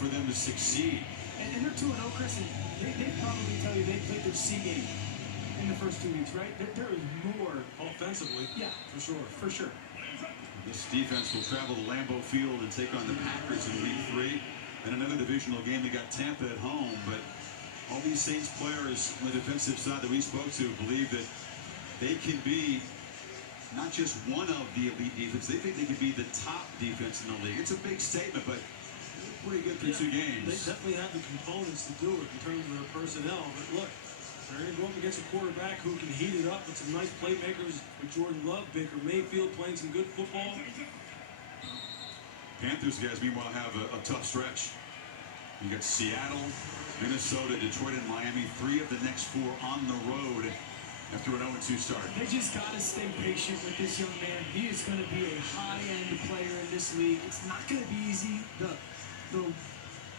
for them to succeed. And they're 2-0, Chris, and they probably tell you they played their C game in the first 2 weeks, right? There is more offensively. Yeah, for sure. This defense will travel to Lambeau Field and take on the Packers in Week 3. And another divisional game, they got Tampa at home. But all these Saints players on the defensive side that we spoke to believe that they can be not just one of the elite defense, they think they can be the top defense in the league. It's a big statement, but they're pretty good through 2 games. They definitely have the components to do it in terms of their personnel. But look, they're going to go up against a quarterback who can heat it up with some nice playmakers with Jordan Love, Baker Mayfield playing some good football. Panthers guys, meanwhile, have a tough stretch. You got Seattle, Minnesota, Detroit, and Miami. 3 of the next 4 on the road after an 0-2 start. They just got to stay patient with this young man. He is going to be a high-end player in this league. It's not going to be easy. The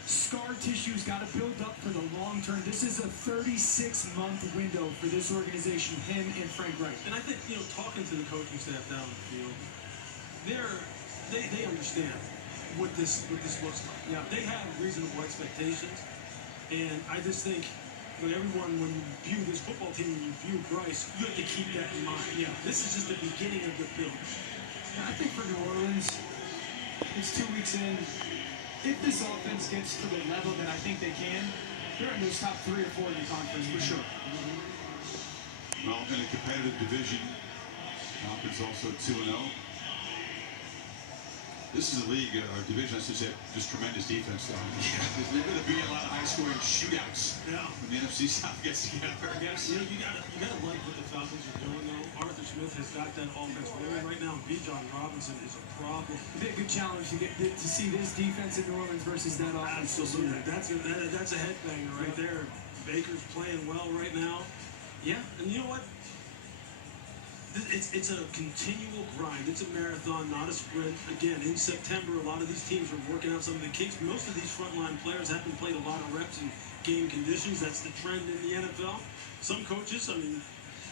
scar tissue's got to build up for the long term. This is a 36-month window for this organization, him and Frank Reich. And I think, talking to the coaching staff down the field, they understand what this looks like. Yeah, they have reasonable expectations, and I just think everyone, when you view this football team, when you view Bryce, you have to keep that in mind. Yeah, this is just the beginning of the build. And I think for New Orleans, it's 2 weeks in. If this offense gets to the level that I think they can, they're in those top 3 or 4 in the conference for sure. Well, in a competitive division, Falcons also 2-0. This is a league, or division, I should say, just tremendous defense. There's going to be a lot of high-scoring shootouts when the NFC South gets together. Yes, you gotta like what the Falcons are doing, though. Arthur Smith has got that offense rolling right now. Bijan Robinson is a problem. It'd be a good challenge to see this defense in New Orleans versus that offense. Absolutely, that's a headbanger right there. Baker's playing well right now. Yeah, and you know what? It's a continual grind. It's a marathon, not a sprint. Again, in September, a lot of these teams are working out some of the kinks. Most of these frontline players haven't played a lot of reps in game conditions. That's the trend in the NFL. Some coaches, I mean,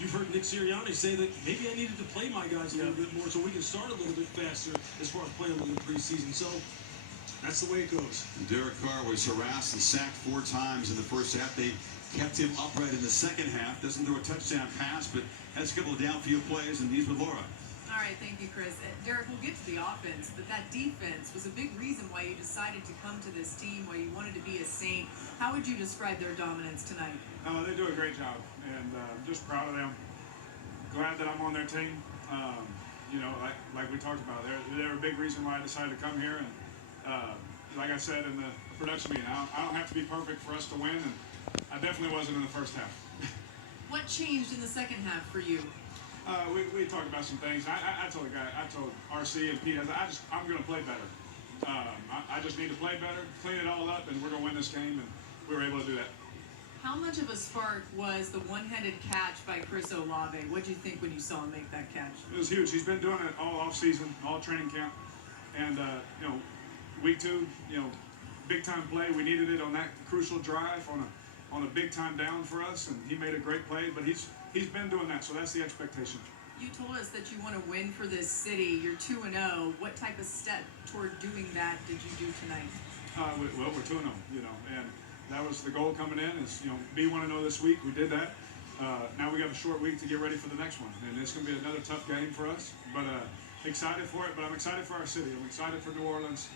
you've heard Nick Sirianni say that maybe I needed to play my guys a little bit more so we can start a little bit faster as far as playing in the preseason. So that's the way it goes. Derek Carr was harassed and sacked 4 times in the first half. They kept him upright in the second half. Doesn't throw a touchdown pass, but has a couple of downfield plays, and he's with Laura. All right, thank you, Chris. Derek, we'll get to the offense, but that defense was a big reason why you decided to come to this team, why you wanted to be a Saint. How would you describe their dominance tonight? They do a great job, and I'm just proud of them. Glad that I'm on their team. Like we talked about, they're a big reason why I decided to come here. And like I said in the production meeting, I don't have to be perfect for us to win, and I definitely wasn't in the first half. What changed in the second half for you? We talked about some things. I told RC and Pete, I'm going to play better. I just need to play better, clean it all up, and we're going to win this game, and we were able to do that. How much of a spark was the one-handed catch by Chris Olave? What did you think when you saw him make that catch? It was huge. He's been doing it all off-season, all training camp, and week 2, big-time play. We needed it on that crucial drive on a big-time down for us, and he made a great play, but he's been doing that, so that's the expectation. You told us that you want to win for this city. You're 2-0. What type of step toward doing that did you do tonight? Well, we're 2-0, and that was the goal coming in is, be 1-0 this week. We did that. Now we got a short week to get ready for the next one, and it's going to be another tough game for us, but excited for it, but I'm excited for our city. I'm excited for New Orleans.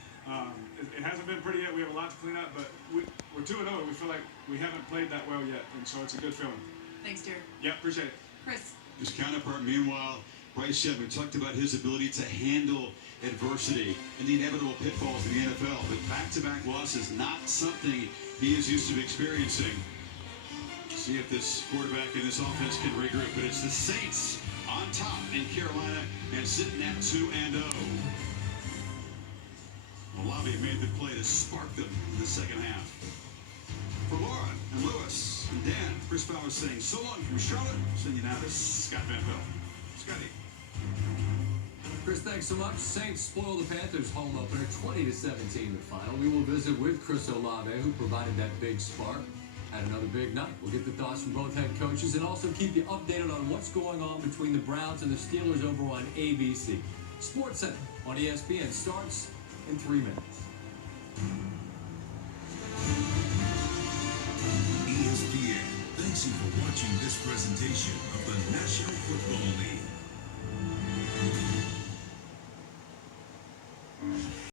It hasn't been pretty yet. We have a lot to clean up, but we're 2-0, and we feel like we haven't played that well yet, and so it's a good feeling. Thanks, Derek. Yeah, appreciate it. Chris. His counterpart, meanwhile, Bryce Shepard talked about his ability to handle adversity and the inevitable pitfalls in the NFL, but back-to-back losses not something he is used to experiencing. See if this quarterback and this offense can regroup, but it's the Saints on top in Carolina and sitting at 2-0. Olave made the play to spark them in the second half. For Laura and Lewis and Dan, Chris Bowers saying so long from Charlotte. Sending you now to Scott Van Pelt. Scotty. Chris, thanks so much. Saints spoil the Panthers home opener 20-17 in the final. We will visit with Chris Olave, who provided that big spark. Had another big night. We'll get the thoughts from both head coaches and also keep you updated on what's going on between the Browns and the Steelers over on ABC. Sports Center on ESPN starts in 3 minutes. presentation of the National Football League.